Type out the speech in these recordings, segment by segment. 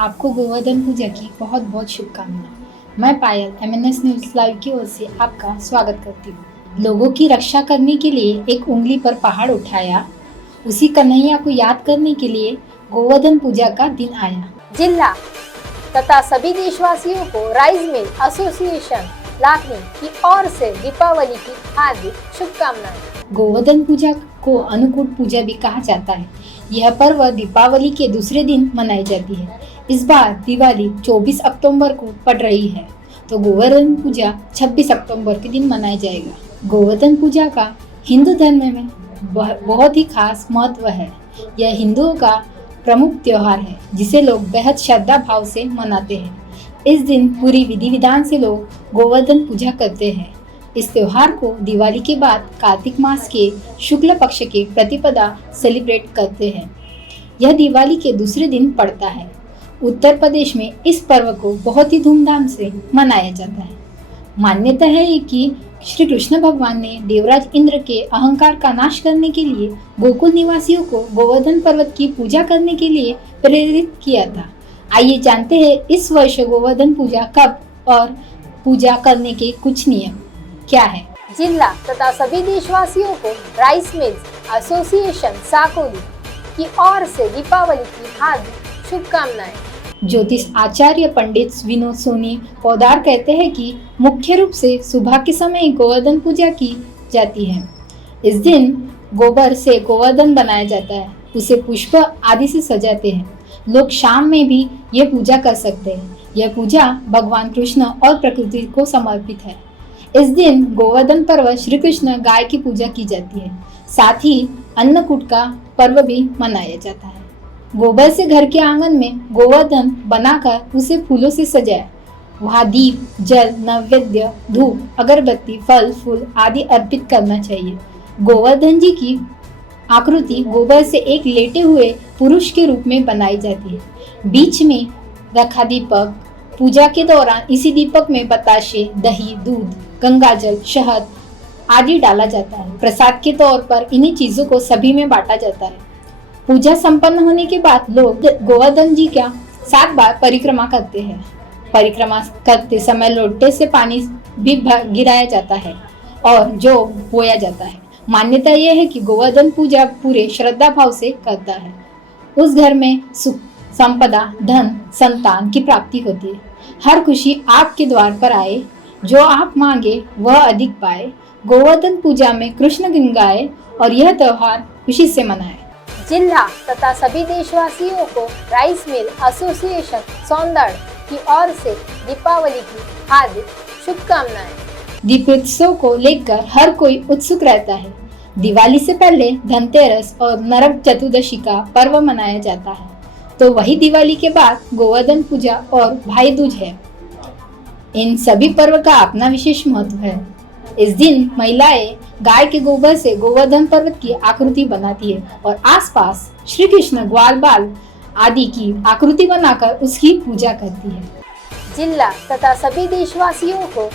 आपको गोवर्धन पूजा की बहुत बहुत शुभकामनाएं। मैं पायल MNS न्यूज़ लाइव की ओर से आपका स्वागत करती हूँ। लोगों की रक्षा करने के लिए एक उंगली पर पहाड़ उठाया, उसी कन्हैया को याद करने के लिए गोवर्धन पूजा का दिन आया। जिला तथा सभी देशवासियों को राइस मिल एसोसिएशन लाखनी की ओर से दीपावली की हार्दिक शुभकामनाएं। गोवर्धन पूजा को अन्नकूट पूजा भी कहा जाता है। यह पर्व दीपावली के दूसरे दिन मनाई जाती है। इस बार दिवाली 24 अक्टूबर को पड़ रही है, तो गोवर्धन पूजा 26 अक्टूबर के दिन मनाया जाएगा। गोवर्धन पूजा का हिंदू धर्म में बहुत ही खास महत्व है। यह हिंदुओं का प्रमुख त्योहार है, जिसे लोग बेहद श्रद्धा भाव से मनाते हैं। इस दिन पूरी विधि विधान से लोग गोवर्धन पूजा करते हैं। इस त्योहार को दिवाली के बाद कार्तिक मास के शुक्ल पक्ष के प्रतिपदा सेलिब्रेट करते हैं। यह दिवाली के दूसरे दिन पड़ता है। उत्तर प्रदेश में इस पर्व को बहुत ही धूमधाम से मनाया जाता है। मान्यता है कि श्री कृष्ण भगवान ने देवराज इंद्र के अहंकार का नाश करने के लिए गोकुल निवासियों को गोवर्धन पर्वत की पूजा करने के लिए प्रेरित किया था। आइए जानते हैं इस वर्ष गोवर्धन पूजा कब और पूजा करने के कुछ नियम क्या है। जिला तथा सभी देशवासियों को राइस मिल एसोसिएशन साकोली की ओर से दीपावली की हार्दिक शुभकामनाएं। ज्योतिष आचार्य पंडित विनोद सोनी पौदार कहते हैं कि मुख्य रूप से सुबह के समय गोवर्धन पूजा की जाती है। इस दिन गोबर से गोवर्धन बनाया जाता है, उसे पुष्प आदि से सजाते हैं। लोग शाम में भी ये पूजा कर सकते हैं। यह पूजा भगवान कृष्ण और प्रकृति को समर्पित है। इस दिन गोवर्धन पर्व श्री कृष्ण गाय की पूजा की जाती है। साथ ही अन्नकूट का पर्व भी मनाया जाता है। गोबर से घर के आंगन में गोवर्धन बनाकर उसे फूलों से सजाया। वहाँ दीप, जल, नैवेद्य, धूप, अगरबत्ती, फल फूल आदि अर्पित करना चाहिए। गोवर्धन जी की आकृति गोबर से एक लेटे हुए पुरुष के रूप में बनाई जाती है। बीच में रखा दीपक। पूजा के दौरान इसी दीपक में बताशे, दही, दूध, गंगाजल, शहद आदि डाला जाता है। प्रसाद के तौर पर इन्हीं चीजों को सभी में बांटा जाता है। पूजा संपन्न होने के बाद लोग गोवर्धन जी का 7 बार परिक्रमा करते हैं। परिक्रमा करते समय लोटे से पानी भी गिराया जाता है और जो बोया जाता है। मान्यता यह है कि गोवर्धन पूजा पूरे श्रद्धा भाव से करता है, उस घर में सुख, संपदा, धन, संतान की प्राप्ति होती है। हर खुशी आपके द्वार पर आए, जो आप मांगे वह अधिक पाए। गोवर्धन पूजा में कृष्ण गुण गाए और यह त्योहार खुशी से मनाए। जिला तथा सभी देशवासियों को राइस मिल एसोसिएशन सौंदड़ की ओर से दीपावली की हार्दिक शुभकामनाएं। दीपोत्सव को लेकर हर कोई उत्सुक रहता है। दिवाली से पहले धनतेरस और नरक चतुर्दशी का पर्व मनाया जाता है, तो वही दिवाली के बाद गोवर्धन पूजा और भाई दूज है। इन सभी पर्व का अपना विशेष महत्व है। इस दिन महिलाएं गाय के गोबर से गोवर्धन पर्वत की आकृति बनाती है और आसपास श्री कृष्ण, ग्वाल बाल आदि की आकृति बनाकर उसकी पूजा करती है। जिला तथा सभी देशवासियों को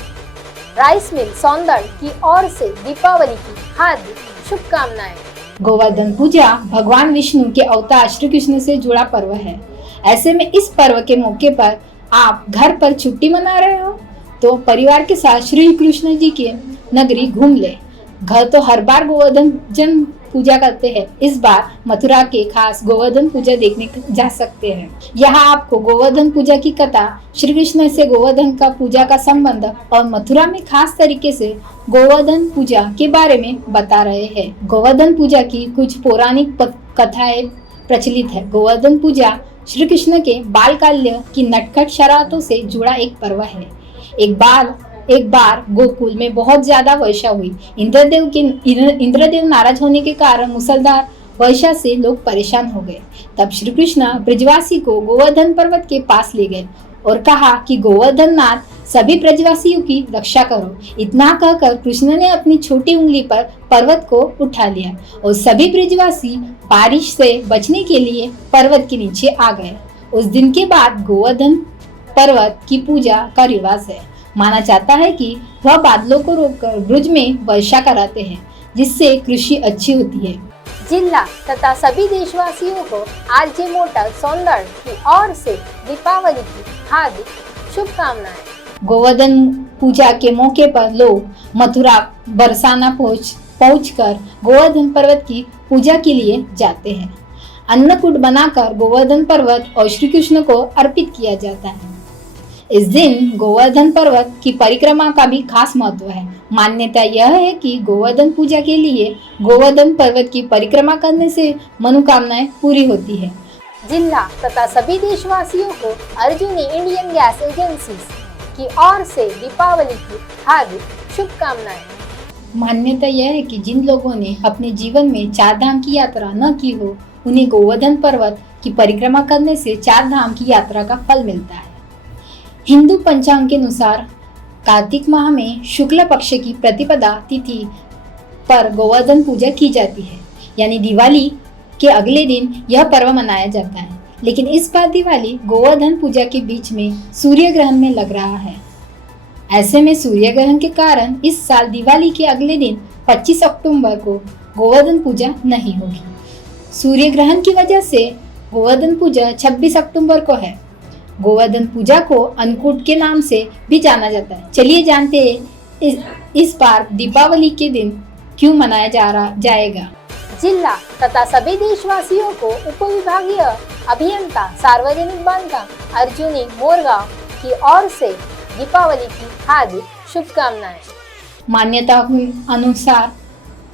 राइस मिल सौंदड़ की ओर से दीपावली की हार्दिक शुभकामनाएं। गोवर्धन पूजा भगवान विष्णु के अवतार श्री कृष्ण से जुड़ा पर्व है। ऐसे में इस पर्व के मौके पर आप घर पर छुट्टी मना रहे हो तो परिवार के साथ श्री कृष्ण जी के नगरी घूम ले। घर तो हर बार गोवर्धन जन पूजा करते हैं, इस बार मथुरा के खास गोवर्धन पूजा देखने जा सकते हैं। यहाँ आपको गोवर्धन पूजा की कथा, श्री कृष्ण से गोवर्धन का पूजा का संबंध और मथुरा में खास तरीके से गोवर्धन पूजा के बारे में बता रहे हैं। गोवर्धन पूजा की कुछ पौराणिक कथाएं प्रचलित है। गोवर्धन पूजा श्री कृष्ण के बालकाल्य की नटखट शरारतों से जुड़ा एक पर्व है। एक बार गोकुल में बहुत ज्यादा वर्षा हुई। इंद्रदेव नाराज होने के कारण मूसलधार वर्षा से लोग परेशान हो गए। तब श्री कृष्ण ब्रजवासी को गोवर्धन पर्वत के पास ले गए और कहा कि गोवर्धन नाथ सभी ब्रजवासियों की रक्षा करो। इतना कहकर कृष्ण ने अपनी छोटी उंगली पर पर्वत को उठा लिया और सभी ब्रजवासी बारिश से बचने के लिए पर्वत के नीचे आ गए। उस दिन के बाद गोवर्धन पर्वत की पूजा का रिवाज है। माना जाता है कि वह बादलों को रोककर ब्रज में वर्षा कराते हैं, जिससे कृषि अच्छी होती है। जिला तथा सभी देशवासियों को आरजे मोटर सौंदड़ की ओर से दीपावली की हार्दिक शुभकामनाएं। गोवर्धन पूजा के मौके पर लोग मथुरा बरसाना पहुंचकर गोवर्धन पर्वत की पूजा के लिए जाते हैं। अन्नकूट बनाकर गोवर्धन पर्वत और श्री कृष्ण को अर्पित किया जाता है। इस दिन गोवर्धन पर्वत की परिक्रमा का भी खास महत्व है। मान्यता यह है कि गोवर्धन पूजा के लिए गोवर्धन पर्वत की परिक्रमा करने से मनोकामनाएं पूरी होती है। जिला तथा सभी देशवासियों को अर्जुनी इंडियन गैस एजेंसी की ओर से दीपावली की हार्दिक शुभकामनाएं। मान्यता यह है कि जिन लोगों ने अपने जीवन में 4 धाम की यात्रा न की हो, उन्हें गोवर्धन पर्वत की परिक्रमा करने से 4 धाम की यात्रा का फल मिलता है। हिंदू पंचांग के अनुसार कार्तिक माह में शुक्ल पक्ष की प्रतिपदा तिथि पर गोवर्धन पूजा की जाती है, यानी दिवाली के अगले दिन यह पर्व मनाया जाता है। लेकिन इस बार दिवाली गोवर्धन पूजा के बीच में सूर्य ग्रहण में लग रहा है। ऐसे में सूर्य ग्रहण के कारण इस साल दिवाली के अगले दिन 25 अक्टूबर को गोवर्धन पूजा नहीं होगी। सूर्य ग्रहण की वजह से गोवर्धन पूजा 26 अक्टूबर को है। गोवर्धन पूजा को अन्नकूट के नाम से भी जाना जाता है। चलिए जानते हैं इस बार दीपावली के दिन क्यों मनाया जाएगा। जिला तथा सभी देशवासियों को उपविभागीय अभियंता सार्वजनिक बांधकाम अर्जुनी मोरगांव की ओर से दीपावली की हार्दिक शुभकामनाएं। मान्यता अनुसार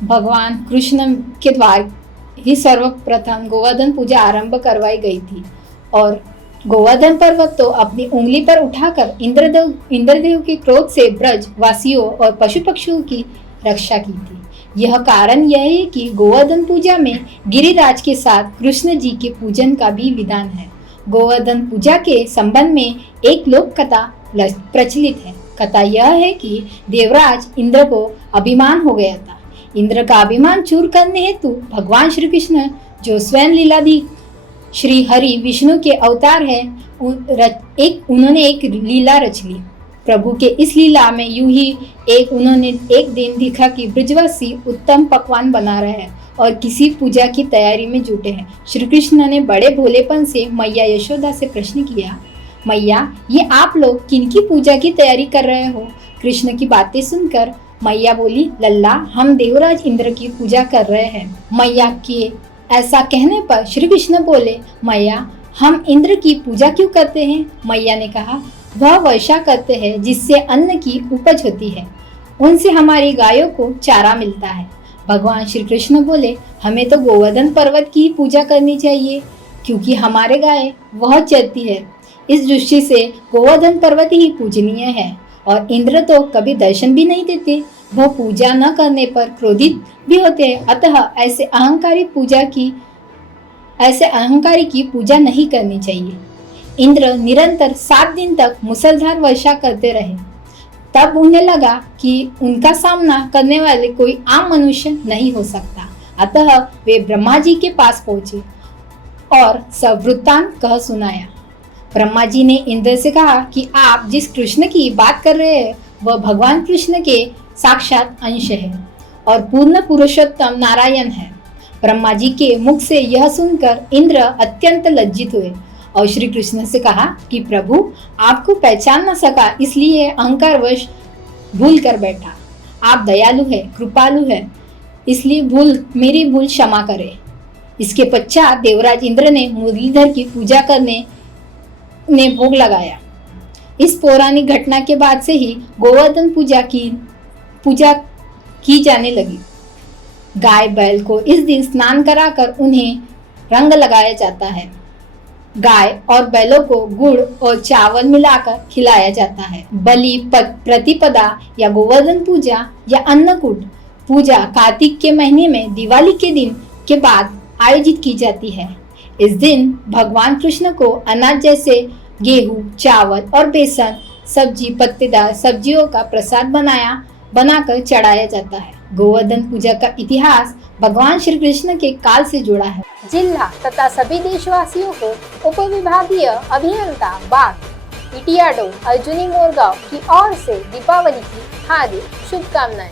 भगवान कृष्ण के द्वारा ही सर्वप्रथम गोवर्धन पूजा आरंभ करवाई गई थी और गोवर्धन पर्वत तो अपनी उंगली पर उठाकर इंद्रदेव के क्रोध से ब्रज वासियों और पशु पक्षियों की रक्षा की थी। यह कारण यह है कि गोवर्धन पूजा में गिरिराज के साथ कृष्ण जी के पूजन का भी विधान है। गोवर्धन पूजा के संबंध में एक लोक कथा प्रचलित है। कथा यह है कि देवराज इंद्र को अभिमान हो गया था। इंद्र का अभिमान चूर करने हेतु भगवान श्री कृष्ण, जो स्वयं लीलाधीश श्री हरि विष्णु के अवतार है, उन्होंने एक लीला रच ली। प्रभु के इस लीला में यूं ही उन्होंने एक दिन देखा कि ब्रजवासी उत्तम पकवान बना रहे हैं और किसी पूजा की तैयारी में जुटे हैं। श्री कृष्ण ने बड़े भोलेपन से मैया यशोदा से प्रश्न किया, मैया, ये आप लोग किनकी पूजा की तैयारी कर रहे हो? कृष्ण की बातें सुनकर मैया बोली, लल्ला, हम देवराज इंद्र की पूजा कर रहे हैं। मैया के ऐसा कहने पर श्री कृष्ण बोले, मैया, हम इंद्र की पूजा क्यों करते हैं? मैया ने कहा, वह वर्षा करते हैं जिससे अन्न की उपज होती है, उनसे हमारी गायों को चारा मिलता है। भगवान श्री कृष्ण बोले, हमें तो गोवर्धन पर्वत की पूजा करनी चाहिए क्योंकि हमारे गाय वह चलती है। इस दृष्टि से गोवर्धन पर्वत ही पूजनीय है और इंद्र तो कभी दर्शन भी नहीं देते, वह पूजा न करने पर क्रोधित भी होते हैं। अतः ऐसे अहंकारी की पूजा नहीं करनी चाहिए। इंद्र निरंतर 7 दिन तक मुसलधार वर्षा करते रहे। तब उन्हें लगा कि उनका सामना करने वाले कोई आम मनुष्य नहीं हो सकता। अतः वे ब्रह्मा जी के पास पहुंचे और सब वृत्तांत कह सुनाया। ब्रह्मा जी ने इंद्र से कहा कि आप जिस कृष्ण की बात कर रहे हैं वह भगवान कृष्ण के साक्षात अंश है और पूर्ण पुरुषोत्तम नारायण है। ब्रह्मा जी के मुख से यह सुनकर इंद्र अत्यंत लज्जित हुए और श्री कृष्ण से कहा कि प्रभु, आपको पहचान न सका इसलिए अहंकारवश भूल कर बैठा। आप दयालु है, कृपालु है, इसलिए मेरी भूल क्षमा करे। इसके पश्चात देवराज इंद्र ने मुरलीधर की पूजा करने ने भोग लगाया। इस पौराणिक घटना के बाद से ही गोवर्धन पूजा की जाने लगी। गाय बैल को इस दिन स्नान कराकर उन्हें रंग लगाया जाता है। गाय और बैलों को गुड़ और चावल मिलाकर खिलाया जाता है। बलि प्रतिपदा या गोवर्धन पूजा या अन्नकूट पूजा कार्तिक के महीने में दिवाली के दिन के बाद आयोजित की जाती है। इस दिन भगवान कृष्ण को अनाज जैसे गेहूं, चावल और बेसन, सब्जी, पत्तेदार सब्जियों का प्रसाद बनाकर चढ़ाया जाता है। गोवर्धन पूजा का इतिहास भगवान श्री कृष्ण के काल से जुड़ा है। जिला तथा सभी देशवासियों को उपविभागीय अभियंता बाग इटियाडो अर्जुनी मोरगांव की ओर से दीपावली की हार्दिक शुभकामनाएं।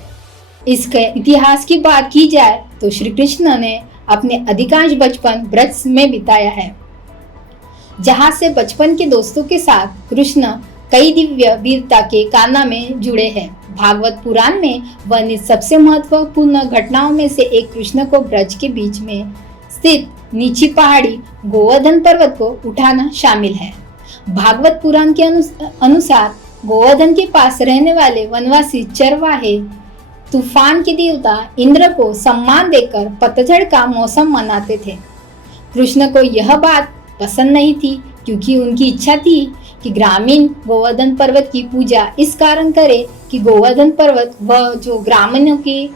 इसके इतिहास की बात की जाए तो श्री कृष्ण ने अपने अधिकांश बचपन ब्रज में बिताया है, जहां से बचपन के दोस्तों के साथ कृष्ण कई दिव्य वीरता के कारनामे जुड़े हैं। भागवत पुराण में वर्णित सबसे महत्वपूर्ण घटनाओं में से एक कृष्ण को ब्रज के बीच में स्थित नीची पहाड़ी गोवर्धन पर्वत को उठाना शामिल है। भागवत पुराण के अनुसार गोवर्धन के पास रहने वाले वनवासी चरवाहे तूफान के देवता इंद्र को सम्मान देकर पतझड़ का मौसम मनाते थे। कृष्ण को यह बात पसंद नहीं थी, क्योंकि उनकी इच्छा थी कि ग्रामीण गोवर्धन पर्वत की पूजा इस कारण करे कि गोवर्धन पर्वत वह जो ग्रामीणों की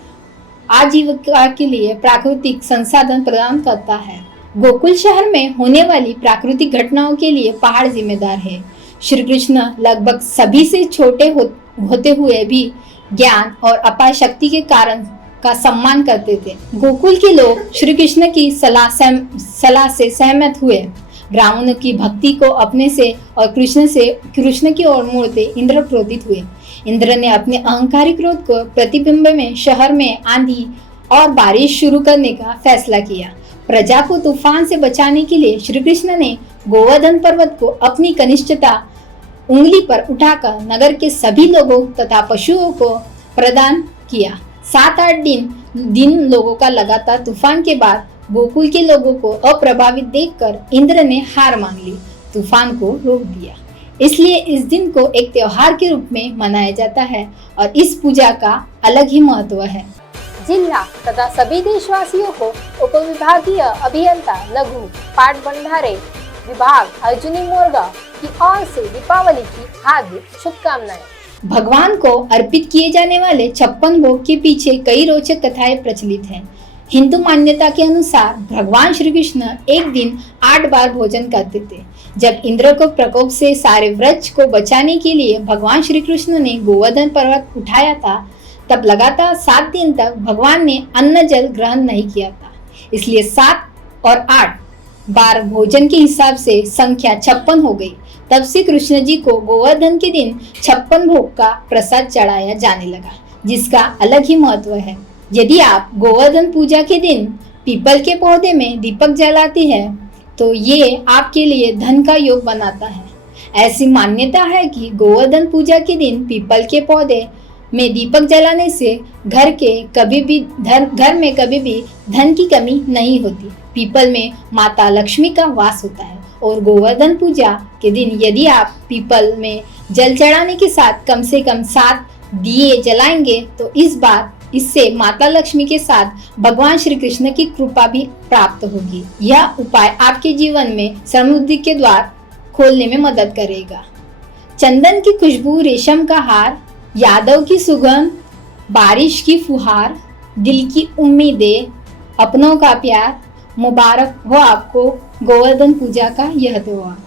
आजीविका के लिए प्राकृतिक संसाधन प्रदान करता है। गोकुल शहर में होने वाली प्राकृतिक घटनाओं के लिए पहाड़ जिम्मेदार है। श्री कृष्ण लगभग सभी से छोटे होते हुए भी ज्ञान और अपार शक्ति के कारण का सम्मान करते थे। गोकुल के लोग श्री कृष्ण की सलाह से सहमत हुए। ब्राह्मणों की भक्ति को अपने से और कृष्ण की ओर मोड़ते इंद्र क्रोधित हुए। इंद्र ने अपने अहंकारी क्रोध को प्रतिबिंब में शहर में आंधी और बारिश शुरू करने का फैसला किया। प्रजा को तूफान से बचाने के लिए श्री कृष्ण ने गोवर्धन पर्वत को अपनी कनिष्ठता उंगली पर उठाकर नगर के सभी लोगों तथा पशुओं को प्रदान किया। 7-8 दिन लोगों का लगातार तूफान के बाद गोकुल के लोगों को अप्रभावित देखकर इंद्र ने हार मान ली, तूफान को रोक दिया। इसलिए इस दिन को एक त्योहार के रूप में मनाया जाता है और इस पूजा का अलग ही महत्व है। जिला तथा सभी देशवासियों को उपविभागीय अभियंता लघु पाट भंडारे विभाग अर्जुनी मोरगा की ओर से दीपावली की हार्दिक शुभकामनाएं। भगवान को अर्पित किए जाने वाले 56 भोग के पीछे कई रोचक कथाएं प्रचलित हैं। हिंदू मान्यता के अनुसार भगवान श्री कृष्ण एक दिन 8 बार भोजन करते थे। जब इंद्र को प्रकोप से सारे व्रज को बचाने के लिए भगवान श्री कृष्ण ने गोवर्धन पर्वत उठाया था, तब लगातार 7 दिन तक भगवान ने अन्न जल ग्रहण नहीं किया था। इसलिए 7 और 8 बार भोजन के हिसाब से संख्या 56 हो गई। तब से कृष्ण जी को गोवर्धन के दिन 56 भोग का प्रसाद चढ़ाया जाने लगा, जिसका अलग ही महत्व है। यदि आप गोवर्धन पूजा के दिन पीपल के पौधे में दीपक जलाते हैं तो ये आपके लिए धन का योग बनाता है। ऐसी मान्यता है कि गोवर्धन पूजा के दिन पीपल के पौधे में दीपक जलाने से घर में कभी भी धन की कमी नहीं होती। पीपल में माता लक्ष्मी का वास होता है और गोवर्धन पूजा के दिन यदि आप पीपल में जल चढ़ाने के साथ कम से कम 7 दिए जलाएंगे तो इससे माता लक्ष्मी के साथ भगवान श्री कृष्ण की कृपा भी प्राप्त होगी। यह उपाय आपके जीवन में समृद्धि के द्वार खोलने में मदद करेगा। चंदन की खुशबू, रेशम का हार, यादव की सुगंध, बारिश की फुहार, दिल की उम्मीदें, अपनों का प्यार, मुबारक हो आपको गोवर्धन पूजा का यह त्योहार।